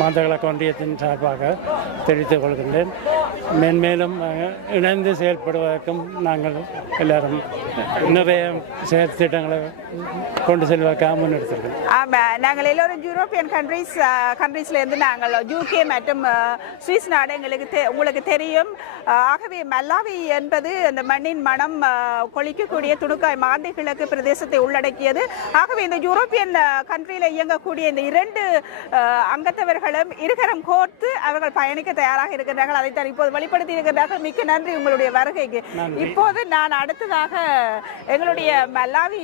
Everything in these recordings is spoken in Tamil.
மாதவிளக்கு ஒன்றியத்தின் சார்பாக தெரிவித்துக் கொள்கின்றேன் மென்மேலும் இணைந்து செயல்படுவதற்கும் நாங்கள் எல்லாரும் நிறைய செயல் திட்டங்களை கொண்டு செல்வதற்காக முன்னெடுத்திருக்கோம் ஆமாம் நாங்கள் எல்லோரும் யூரோப்பியன் கண்ட்ரிஸ் கண்ட்ரீஸ்லேருந்து நாங்கள் யூகே மற்றும் சுவிஸ் நாடு எங்களுக்கு தெ- உங்களுக்கு தெரியும். ஆகவே மல்லாவி என்பது அந்த மண்ணின் மனம் கொளிக்கக்கூடிய துணுக்காய் மாந்தை கிழக்கு பிரதேசத்தை உள்ளடக்கியது. ஆகவே இந்த யூரோப்பியன் கண்ட்ரியில் இயங்கக்கூடிய இந்த இரண்டு அங்கத்தவர்களும் இருகரம் கோர்த்து அவர்கள் பயணிக்க தயாராக இருக்கின்றார்கள். அதைத்தான் இப்போது வெளிப்படுத்தி இருக்கின்றார்கள் மிக்க நன்றி உங்களுடைய வருகைக்கு. இப்போது நான் அடுத்ததாக எங்களுடைய மல்லாவி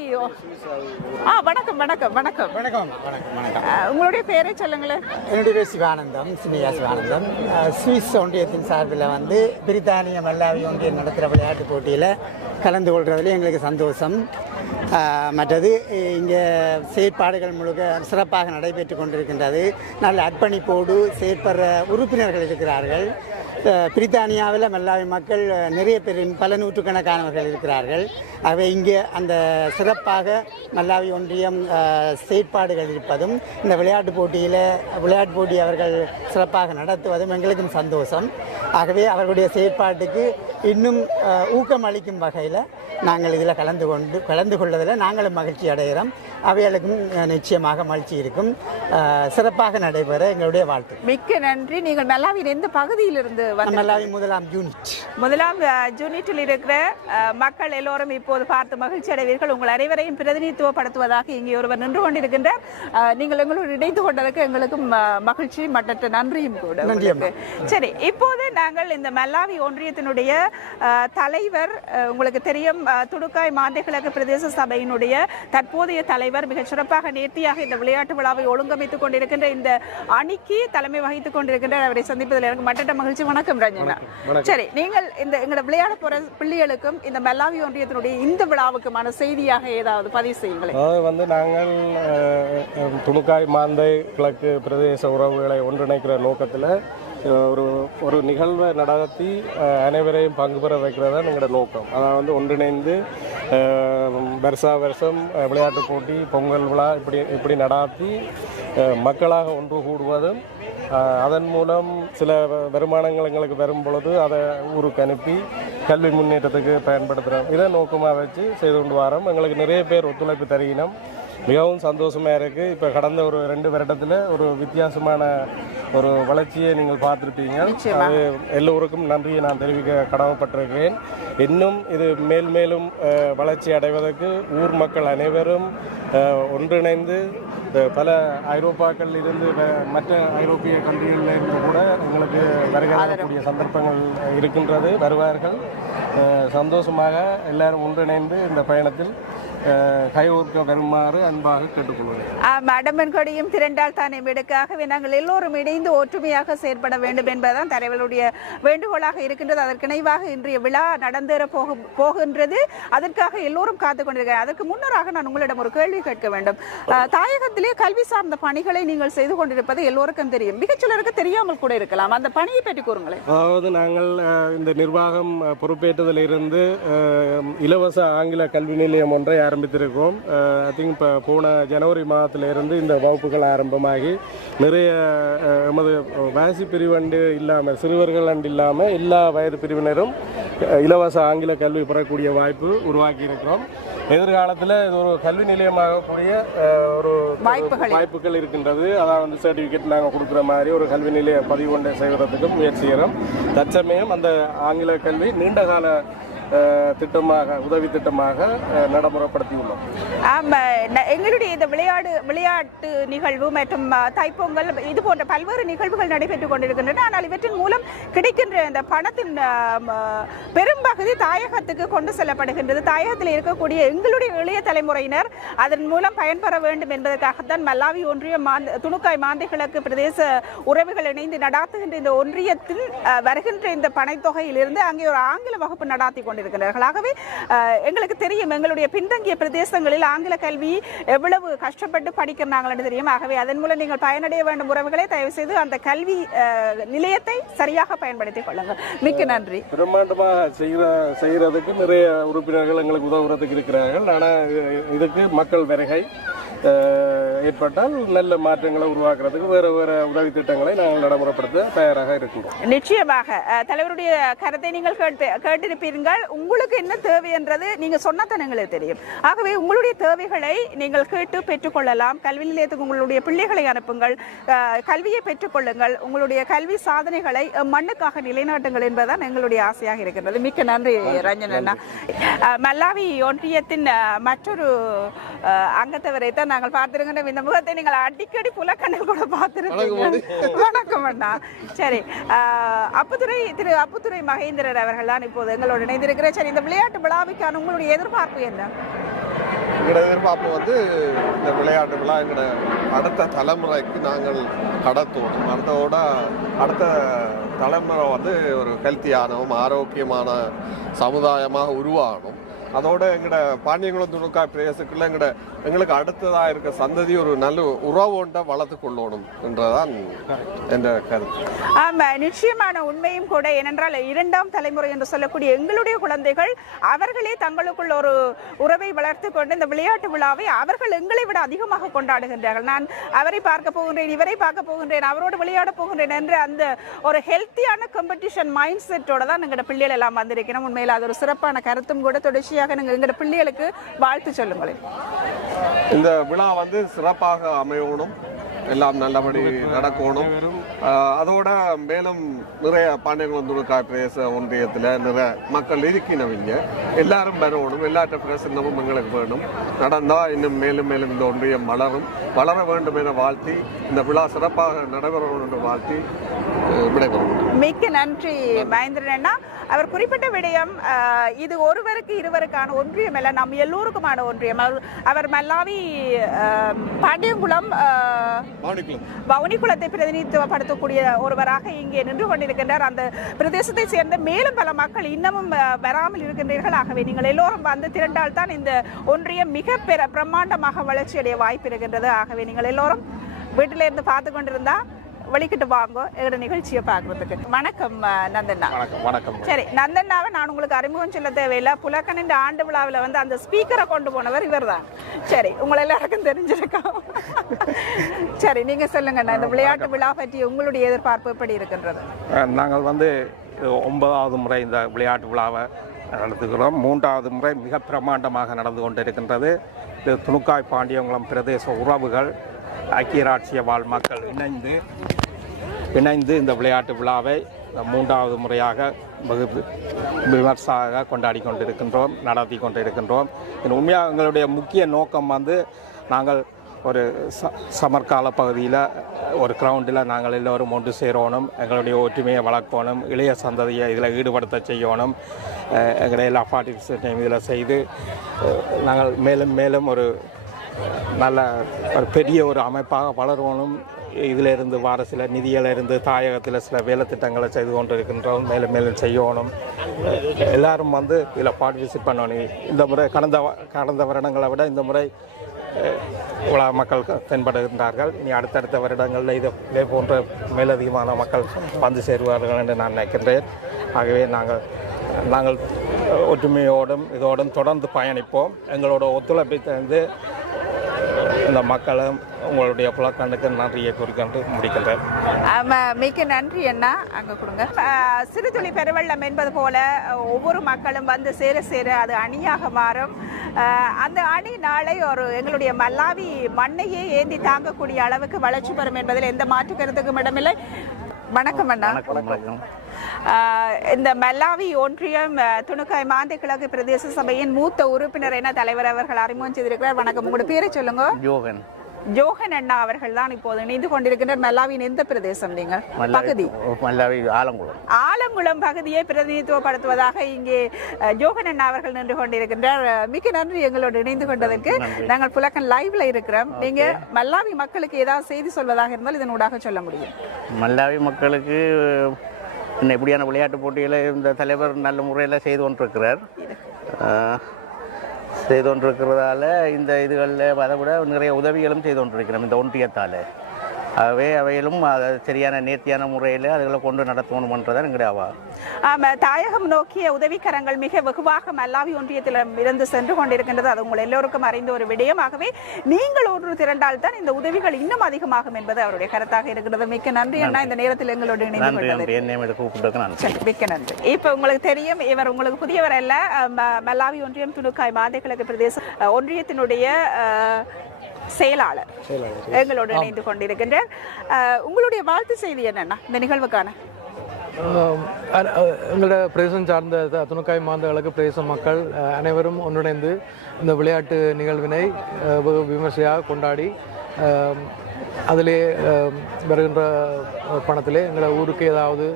ஆ வணக்கம் வணக்கம் வணக்கம். வணக்கம் வணக்கம் உங்களுடைய பேரை சொல்லுங்களேன் என்னுடைய பேர் சிவானந்தம் சின்னையா சிவானந்தம். சுவிஸ் ஒன்றியத்தின் சார்பில் வந்து பிரித்தானிய மல்லாவி ஒன்றியம் நடத்துகிற விளையாட்டு போட்டியில் கலந்து கொள்றதுல எங்களுக்கு சந்தோஷம். மற்றது இங்கே செயற்பாடுகள் முழுக்க சிறப்பாக நடைபெற்று கொண்டிருக்கின்றது. நல்ல அர்ப்பணிப்போடு செயற்படுற உறுப்பினர்கள் இருக்கிறார்கள். பிரித்தானியாவில் மல்லாவி மக்கள் நிறைய பேர் பல நூற்றுக்கணக்கானவர்கள் இருக்கிறார்கள். அவை இங்கே அந்த சிறப்பாக மல்லாவி ஒன்றியம் செயற்பாடுகள் இருப்பதும் இந்த விளையாட்டு போட்டியில் விளையாட்டு போட்டி அவர்கள் சிறப்பாக நடத்துவதும் எங்களுக்கும் சந்தோஷம். ஆகவே அவர்களுடைய செயற்பாட்டுக்கு இன்னும் ஊக்கம் அளிக்கும் வகையில் நாங்கள் இதில் கலந்து கொண்டு கலந்து கொள்வதில் நாங்களும் மகிழ்ச்சி அடைகிறோம். அவைகளுக்கும் நிச்சயமாக மகிழ்ச்சி இருக்கும். சிறப்பாக நடைபெற எங்களுடைய வாழ்த்து. மிக்க நன்றி. நீங்கள் மல்லாவின் எந்த பகுதியிலிருந்து இருந்து முதலாம் யூனிட் முதலாம் யூனிட்டில் இருக்கிற மக்கள் எல்லோரும் இப்போது பார்த்து மகிழ்ச்சி அடைவீர்கள். உங்கள் அனைவரையும் பிரதிநிதித்துவப்படுத்துவதாக இங்கே ஒருவர் நின்று கொண்டிருக்கின்றார். நீங்கள் எங்களோடு இணைந்து கொண்டதற்கு எங்களுக்கும் மகிழ்ச்சி மற்ற நன்றியும் கூட. சரி இப்போது நாங்கள் இந்த மல்லாவி ஒன்றியத்தினுடைய தலைவர் உங்களுக்கு தெரியும் துடுக்காய் மாந்தை கிழக்கு பிரதேச சபையினுடைய தற்போதைய தலைவர் மிகச் சிறப்பாக நேர்த்தியாக இந்த விளையாட்டு விழாவை ஒழுங்கமைத்துக் கொண்டிருக்கின்ற இந்த அணிக்கு தலைமை வகித்துக் கொண்டிருக்கின்ற அவரை சந்திப்பதில் எனக்கு மட்டற்ற மகிழ்ச்சி. வணக்கம் ரஞ்சனா. சரி நீங்கள் இந்த எங்களோட விளையாட போற பிள்ளைகளுக்கும் இந்த மல்லாவி ஒன்றியத்தினுடைய இந்த விழாவுக்குமான செய்தியாக ஏதாவது பதிவு செய்யுங்களேன். அதாவது வந்து நாங்கள் துணுக்காய் மாந்தை கிழக்கு பிரதேச உறவுகளை ஒன்றிணைக்கிற நோக்கத்தில் ஒரு ஒரு நிகழ்வை நடத்தி அனைவரையும் பங்கு பெற வைக்கிறது தான் எங்களோட நோக்கம். அதாவது வந்து ஒன்றிணைந்து வருஷா வருஷம் விளையாட்டு விளையாட்டுப் போட்டி பொங்கல் விழா இப்படி இப்படி நடாத்தி மக்களாக ஒன்று கூடுவதும் அதன் மூலம் சில வருமானங்கள் எங்களுக்கு வரும் பொழுது அதை ஊருக்கு அனுப்பி கல்வி முன்னேற்றத்துக்கு பயன்படுத்துகிறோம் இதை நோக்கமாக வச்சு செய்து கொண்டு வரோம். எங்களுக்கு நிறைய பேர் ஒத்துழைப்பு தருகினோம் மிகவும் சந்தோஷமாக இருக்குது இப்போ கடந்த ஒரு ரெண்டு வருடத்தில் ஒரு வித்தியாசமான ஒரு வளர்ச்சியை நீங்கள் பார்த்துருப்பீங்க. அது எல்லோருக்கும் நன்றியை நான் தெரிவிக்க கடமைப்பட்டிருக்கிறேன். இன்னும் இது மேல் மேலும் வளர்ச்சி அடைவதற்கு ஊர் மக்கள் அனைவரும் ஒன்றிணைந்து பல ஐரோப்பாக்கள் இருந்து மற்ற ஐரோப்பிய கண்ட்ரிகளில் இருந்து கூட எங்களுக்கு வருகிறக்கூடிய சந்தர்ப்பங்கள் இருக்கின்றது வருவார்கள். சந்தோஷமாக எல்லாரும் ஒன்றிணைந்து இந்த பயணத்தில் அஹ், கைகோர்க்க வருமாறு அன்பாக கேட்டுக்கொள்கிறேன். மடமன் கொடியும் திரண்டால் தானே மிடுக்காகவே நாங்கள் எல்லோரும் இணைந்து ஒற்றுமையாக செயற்பட வேண்டும் என்பதுதான் தலைவர்களுடைய வேண்டுகோளாக இருக்கின்றது. அதற்கு இணைவாக இன்றைய விழா நடந்தேற போக போகின்றது. அதற்காக எல்லோரும் காத்துக் கொண்டிருக்கிறார். அதற்கு முன்னராக நான் உங்களிடம் ஒரு கேள்வி கேட்க வேண்டும். தாயகத்திலே கல்வி சார்ந்த பணிகளை நீங்கள் செய்து கொண்டிருப்பது எல்லோருக்கும் தெரியும். மிகச் சிலருக்கு தெரியாமல் கூட இருக்கலாம். அந்த பணியை பற்றி கூறுங்களேன். அதாவது நாங்கள் இந்த நிர்வாகம் பொறுப்பேற்றதிலிருந்து இலவச ஆங்கில கல்வி நிலையம் ஒன்றை ஆரம்பித்திருக்கோம். ஐ திங்க் இப்போ போன ஜனவரி மாதத்திலிருந்து இந்த வகுப்புகள் ஆரம்பமாகி நிறைய எமது வயசு பிரிவண்டு இல்லாமல் சிறுவர்கள் அண்டு இல்லாமல் எல்லா வயது பிரிவினரும் இலவச ஆங்கில கல்வி பெறக்கூடிய வாய்ப்பு உருவாக்கி இருக்கிறோம் எதிர்காலத்தில் இது ஒரு கல்வி நிலையமாக கூடிய அஹ், ஒரு வாய்ப்புகள். இருக்கின்றது. அதான் வந்து சர்டிஃபிகேட் நாங்கள் கொடுக்குற மாதிரி ஒரு கல்வி நிலைய பதிவு கொண்டு செய்வதற்கு முயற்சி செய்கிறோம். தற்சமயம் அந்த ஆங்கில கல்வி நீண்ட கால திட்டமாக உதவி திட்டமாக நடைமுறைப்படுத்தியுள்ளோம். ஆமா எங்களுடைய இந்த விளையாடு விளையாட்டு நிகழ்வு மற்றும் தைப்பொங்கல் இது போன்ற பல்வேறு நிகழ்வுகள் நடைபெற்றுக் கொண்டிருக்கின்றன. ஆனால் இவற்றின் மூலம் கிடைக்கின்ற இந்த பணத்தின் பெரும்பகுதி தாயகத்துக்கு கொண்டு செல்லப்படுகின்றது. தாயகத்தில் இருக்கக்கூடிய எங்களுடைய இளைய தலைமுறையினர் அதன் மூலம் பயன்பெற வேண்டும் என்பதற்காகத்தான் மல்லாவி ஒன்றியம் மாந்த துணுக்காய் மாந்தைகளுக்கு பிரதேச உறவுகள் இணைந்து நடாத்துகின்ற இந்த ஒன்றியத்தில் வருகின்ற இந்த பனைத்தொகையிலிருந்து அங்கே ஒரு ஆங்கில வகுப்பு நடாத்தி கொண்டிருக்கிறார்கள் ஆகவே எங்களுக்கு தெரியும் எங்களுடைய பின்தங்கிய பிரதேசங்களில் ஆங்கில கல்வி எவ்வளவு கஷ்டப்பட்டு படிக்கிறாங்க என்று தெரியும். ஆகவே அதன் மூலம் நீங்கள் பயனடைய வேண்டும் உறவுகளை. தயவு செய்து அந்த கல்வி நிலையத்தை சரியாக பயன்படுத்திக் கொள்ளுங்கள். மிக்க நன்றி. பிரம்மாண்டமாக செய்கிற செய்கிறதுக்கு நிறைய உறுப்பினர்கள் எங்களுக்கு உதவுறதுக்கு இருக்கிறார்கள். ஆனால் இதுக்கு மக்கள் வருகை. ஏற்பட்டால் நல்ல மாற்றங்களை உருவாக்குறதுக்கு வேறு வேறு உதவி திட்டங்களை நாங்கள் நடைமுறைப்படுத்த தயாராக இருக்கின்றோம். நிச்சயமாக. தலைவருடைய கருத்தை நீங்கள் கேட்டு கேட்டிருப்பீர்கள். உங்களுக்கு என்ன தேவை என்றது நீங்க சொன்னதான் எங்களுக்கு தெரியும். ஆகவே உங்களுடைய தேவைகளை நீங்கள் கேட்டு பெற்றுக்கொள்ளலாம். கல்வி நிலையத்துக்கு உங்களுடைய பிள்ளைகளை அனுப்புங்கள். கல்வியை பெற்றுக்கொள்ளுங்கள். உங்களுடைய கல்வி சாதனைகளை மண்ணுக்காக நிலைநாட்டுங்கள் என்பதுதான் எங்களுடைய ஆசையாக இருக்கின்றது. மிக்க நன்றி ரஞ்சன் அண்ணா. மல்லாவி ஒன்றியத்தின் மற்றொரு அங்கத்தவரை தான் நாங்கள் பார்த்திருக்கின்றோம் இந்த முகத்தை நீங்கள் அடிக்கடி புலக்கண்ணில் கூட பார்த்திருக்கீங்க வணக்கம் அண்ணா. சரி அப்புத்துறை திரு அப்புத்துறை மகேந்திரர் அவர்கள் தான் இப்போது எங்களோடு இணைந்திருக்கிறேன் சரி இந்த விளையாட்டு விழாவுக்கான உங்களுடைய எதிர்பார்ப்பு என்ன? எங்களோட எதிர்பார்ப்பு வந்து இந்த விளையாட்டு விழா எங்களோட அடுத்த தலைமுறைக்கு நாங்கள் கடத்துவோம். அதோட அடுத்த தலைமுறை வந்து ஒரு ஹெல்த்தியானவும் ஆரோக்கியமான சமுதாயமாக உருவாகணும். அதோட எங்களோட பாண்டியங்குளம் துணுக்கா பிரதேசத்துக்குள்ள எங்களோட எங்களுக்கு அடுத்ததாக இருக்க சந்ததி ஒரு நல்ல உறவு ஒன்றை வளர்த்து கொள்ளணும் என்றதான் என்ற கருத்து. ஆமா நிச்சயமான உண்மையும் கூட ஏனென்றால் இரண்டாம் தலைமுறை என்று சொல்லக்கூடிய எங்களுடைய குழந்தைகள் அவர்களே தங்களுக்குள் ஒரு உறவை வளர்த்து கொண்டு இந்த விளையாட்டு விழாவை அவர்கள் எங்களை விட அதிகமாக கொண்டாடுகின்றார்கள். நான் அவரை பார்க்க போகின்றேன் இவரை பார்க்க போகின்றேன் அவரோடு விளையாட போகின்றேன் என்று அந்த ஒரு ஹெல்த்தியான காம்படிஷன் மைண்ட் செட்டோட தான் எங்களோட பிள்ளைகள் எல்லாம் வந்திருக்கணும். உண்மையில் அது ஒரு சிறப்பான கருத்தும் கூட தொடர்ச்சியாக நீங்கள் எங்களோட பிள்ளைகளுக்கு வாழ்த்து சொல்லுங்களேன். இந்த விழா வந்து சிறப்பாக அமையணும். எல்லாம் நல்லபடி நடக்கணும். அதோட மேலும் நிறைய பாண்டியங்குளம் துணுக்காய் பிரதேச ஒன்றியத்தில் நிறைய மக்கள் இருக்கினவங்க எல்லாரும் வரணும். எல்லாற்ற பிரசன்னமும் எங்களுக்கு வேணும். நடந்தால் இன்னும் மேலும் மேலும் இந்த ஒன்றியம் வளரும். வளர வேண்டும் என வாழ்த்தி இந்த விழா சிறப்பாக நடைபெறணும் என்று வாழ்த்தி விடைபெறும் மிக்க நன்றி மகேந்திரன் அண்ணா. அவர் குறிப்பிட்ட விடயம் இது ஒருவருக்கு இருவருக்கான ஒன்றியம் அல்ல நம் எல்லோருக்குமான ஒன்றியம். அவர் அவர் மல்லாவி பாண்டியங்குளம் வவுனிக்குளத்தை பிரதிநிதித்துவப்படுத்தக்கூடிய ஒருவராக இங்கே நின்று கொண்டிருக்கின்றார். அந்த பிரதேசத்தை சேர்ந்த மேலும் பல மக்கள் இன்னமும் வராமல் இருக்கின்றீர்கள். ஆகவே நீங்கள் எல்லோரும் வந்து திரண்டால் தான் இந்த ஒன்றியம் மிக பெர பிரம்மாண்டமாக வளர்ச்சி அடைய வாய்ப்பு இருக்கின்றது. ஆகவே நீங்கள் எல்லோரும் வீட்டில இருந்து பார்த்து கொண்டிருந்தா வெளிக்கிட்டு வாங்க எங்களோட நிகழ்ச்சியை பார்க்கறதுக்கு. வணக்கம் நந்தண்ணா. வணக்கம் வணக்கம். சரி நந்தண்ணாவை நான் உங்களுக்கு அறிமுகம் சொல்ல தேவையில்லை. புலக்கணின் ஆண்டு விழாவில் வந்து அந்த ஸ்பீக்கரை கொண்டு போனவர் இவர்தான். சரி உங்களை எல்லாருக்கும் தெரிஞ்சிருக்கோம் சரி நீங்க சொல்லுங்க இந்த விளையாட்டு விழா பற்றி உங்களுடைய எதிர்பார்ப்பு எப்படி இருக்கின்றது? நாங்கள் வந்து ஒன்பதாவது முறை இந்த விளையாட்டு விழாவை நடத்துகிறோம். மூன்றாவது முறை மிக பிரமாண்டமாக நடந்து கொண்டிருக்கின்றது. இது துணுக்காய் பாண்டியங்குளம் பிரதேச உறவுகள் ஐக்கிய ராட்சிய வாழ் மக்கள் இணைந்து இணைந்து இந்த விளையாட்டு விழாவை மூன்றாவது முறையாக வெகு விமர்சாக கொண்டாடி கொண்டிருக்கின்றோம் நடத்தி கொண்டிருக்கின்றோம். இது உண்மையாக எங்களுடைய முக்கிய நோக்கம் வந்து நாங்கள் ஒரு ச சமர்கால பகுதியில் ஒரு கிரவுண்டில் நாங்கள் எல்லோரும் ஒன்று சேரணும் எங்களுடைய ஒற்றுமையை வளர்க்கணும் இளைய சந்ததியை இதில் ஈடுபடுத்த செய்யணும் எங்களை எங்களுடைய எல்லா பார்ட்டிசிபேட்டையும் இதில் செய்து நாங்கள் மேலும் மேலும் ஒரு நல்ல ஒரு பெரிய ஒரு அமைப்பாக வளரணும் இதில் இருந்து வார சில நிதியிலிருந்து தாயகத்தில் சில வேலை திட்டங்களை செய்து கொண்டிருக்கின்றோம். மேலும் மேலும் செய்யணும். எல்லாரும் வந்து இதில் பார்ட்டிசிபேட் பண்ணணும். இந்த முறை கடந்த வ- கடந்த வருடங்களை விட இந்த முறை அஹ், உலக மக்கள் தென்படுகின்றார்கள். இனி அடுத்தடுத்த வருடங்களில் இது இதே போன்ற மேலதிகமான மக்கள் வந்து சேருவார்கள் என்று நான் நினைக்கின்றேன். ஆகவே நாங்கள் நாங்கள் ஒற்றுமையோடும் இதோடும் தொடர்ந்து பயணிப்போம். எங்களோட ஒத்துழைப்பை தந்து இந்த மக்களும் உங்களுடைய புலக்கண்ணுக்கு நன்றியை குறிக்கொண்டு முடிக்கின்றேன். மிக்க நன்றி அண்ணா. அங்க கொடுங்க. ஆஹ், சிறுதுளி பெருவெள்ளம் என்பது போல ஒவ்வொரு மக்களும் வந்து சேர சேர அது அணியாக மாறும். அந்த அணி நாளை ஒரு எங்களுடைய மல்லாவி மண்ணையே ஏந்தி தாங்கக்கூடிய அளவுக்கு வளர்ச்சி பெறும் என்பதில் எந்த மாற்று கருத்துக்கும் இடமில்லை. வணக்கம் அண்ணா. ஆஹ், இந்த மல்லாவி ஒன்றியம் துணுக்காய் மாந்தை கிழக்கு பிரதேச சபையின் மூத்த உறுப்பினர் என தலைவர் அவர்கள் அறிமுகம் செய்திருக்கிறார்? வணக்கம். உங்களோட பேரை சொல்லுங்க. ஜோகன். ஜோகன் அண்ணா அவர்கள் தான் இப்போது இணைந்து கொண்டிருக்கின்ற மல்லாவின் எந்த பிரதேசம் நீங்கள்? பகுதி. மல்லாவி ஆலங்குளம். ஆலங்குளம் பகுதியை பிரதிநிதித்துவப்படுத்துவதாக இங்கே ஜோகன் அண்ணா அவர்கள் நின்று கொண்டிருக்கின்றார். மிக்க நன்றி எங்களோடு இணைந்து கொண்டதற்கு. நாங்கள் புலக்கன் லைவ்ல இருக்கிறோம். நீங்க மல்லாவி மக்களுக்கு ஏதாவது செய்தி சொல்வதாக இருந்தால் இதனூடாக சொல்ல முடியும். மல்லாவி மக்களுக்கு இன்னும் எப்படியான விளையாட்டு போட்டிகளை இந்த தலைவர் நல்ல முறையில் செய்து கொண்டிருக்கிறார். செய்து கொண்டிருக்கிறதால இந்த இதுகளில் அதை விட நிறைய உதவிகளும் செய்து கொண்டிருக்கிறோம் இந்த ஒன்றியத்தால். ஆகவே அவையிலும் சரியான நேர்த்தியான முறையில் அதுகளை கொண்டு நடத்தணுமன்றதான் எங்களுடைய அவா தாயகம் நோக்கிய உதவிக்கரங்கள் மிக வெகுவாக மல்லாவி ஒன்றியத்தில் இருந்து சென்று கொண்டிருக்கின்றது. அது உங்கள் எல்லோருக்கும் அறிந்த ஒரு விடயமாகவே நீங்கள் ஒன்று திரண்டால் தான் இந்த உதவிகள் இன்னும் அதிகமாகும் என்பது அவருடைய கருத்தாக இருக்கிறது. மிக்க நன்றி அண்ணா. இந்த நேரத்தில் எங்களோடு இணைந்து மிக்க நன்றி. இப்ப உங்களுக்கு தெரியும் இவர் உங்களுக்கு புதியவர் அல்ல. மல்லாவி ஒன்றியம் துணுக்காய் மாதை கிழக்கு பிரதேச ஒன்றியத்தினுடைய செயலாளர் எங்களோடு இணைந்து கொண்டிருக்கின்றார். உங்களுடைய வாழ்த்து செய்தி என்னன்னா? இந்த நிகழ்வுக்கான. எங்களோட பிரதேசம் சார்ந்த துணுக்காய் மாந்தர்களுக்கு பிரதேச மக்கள் அனைவரும் ஒன்றிணைந்து இந்த விளையாட்டு நிகழ்வினை வெகு விமர்சையாக கொண்டாடி அதிலே வருகின்ற பணத்திலே எங்களை ஊருக்கு ஏதாவது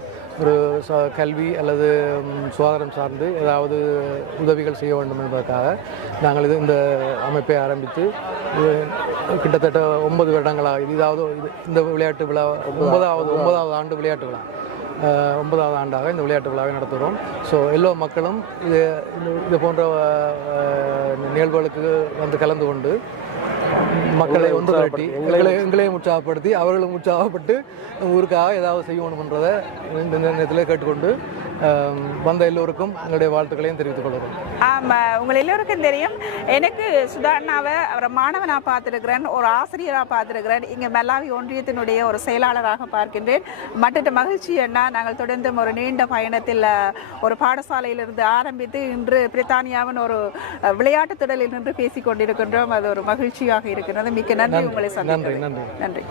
ஒரு ச- கல்வி அல்லது சுகாதாரம் சார்ந்து ஏதாவது உதவிகள் செய்ய வேண்டும் என்பதற்காக நாங்கள் இது இந்த அமைப்பை ஆரம்பித்து கிட்டத்தட்ட ஒன்பது வருடங்களாக இது இதாவது இது இந்த விளையாட்டு விழா ஒன்பதாவது ஒன்பதாவது ஆண்டு விளையாட்டு விழா. ஒன்பதாவது ஆண்டாக இந்த விளையாட்டு விழாவை நடத்துகிறோம். ஸோ எல்லோ மக்களும் இது இது- போன்ற நிகழ்வுகளுக்கு வந்து கலந்து கொண்டு மக்களை ஒன்று திரட்டி எங்களை எங்களையும் உற்சாகப்படுத்தி அவர்களும் உற்சாகப்பட்டு ஊருக்காக ஏதாவது செய்யணுன்றதை இந்த நேரத்தில் கேட்டுக்கொண்டு வந்த எல்லோருக்கும் எங்களுடைய வாழ்த்துக்களையும் தெரிவித்துக் கொள்கிறோம். ஆமா உங்கள் எல்லோருக்கும் தெரியும். எனக்கு சுதாண்ணாவை அவரை மாணவனாக பார்த்துருக்கிறேன் ஒரு ஆசிரியராக பார்த்துருக்கிறேன். இங்கே மெல்லாவி ஒன்றியத்தினுடைய ஒரு செயலாளராக பார்க்கின்றேன். மற்ற மகிழ்ச்சி என்ன நாங்கள் தொடர்ந்து ஒரு நீண்ட பயணத்தில் ஒரு பாடசாலையிலிருந்து ஆரம்பித்து இன்று பிரித்தானியாவின் ஒரு விளையாட்டுத் திடலில் நின்று பேசிக் கொண்டிருக்கின்றோம். அது ஒரு மகிழ்ச்சியாக இருக்கிறது. மிக்க நன்றி. உங்களை சந்திக்கிறேன். நன்றி.